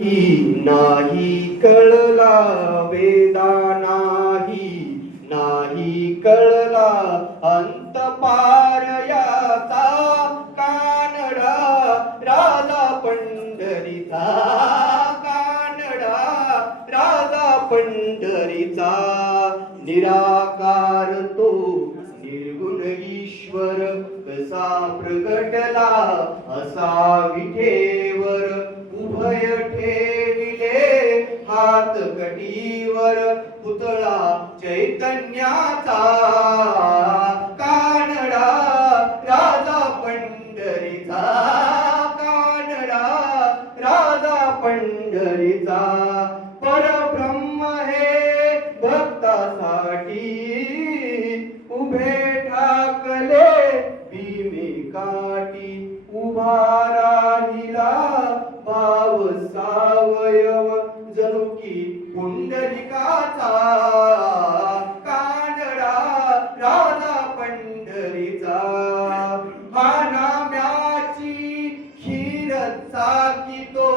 नाही कळला वेदा नाही, नाही कळला अंत पार याचा कानडा राजा पंढरीचा, कानडा राजा पंढरीचा. निराकार तो निर्गुण ईश्वर कसा प्रगटला असा विठेवर उभय ठेविले हात कटीवर पुतळा चैतन्याचा. कानडा राजा पंढरीचा, कानडा राजा पंढरीचा. परब्रह्म हे भक्तासाठी उभे ठाकले भीमे काठी. उभा राहिला भाव सावयव जणू की पुंडलिकाचा. कानडा राजा पंढरीचा. हा नाम्याची खीर चाकितो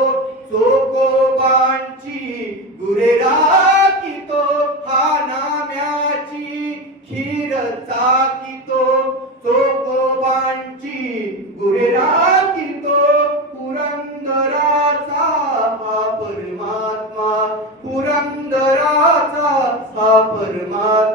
चोकोबांची गुरे राखितो. हा नाम्याची खीर चाकितो चोकोबांची गुरे राखितो. पुरंदराचा हा परमात्मा, पुरंदराचा हा परमात्मा.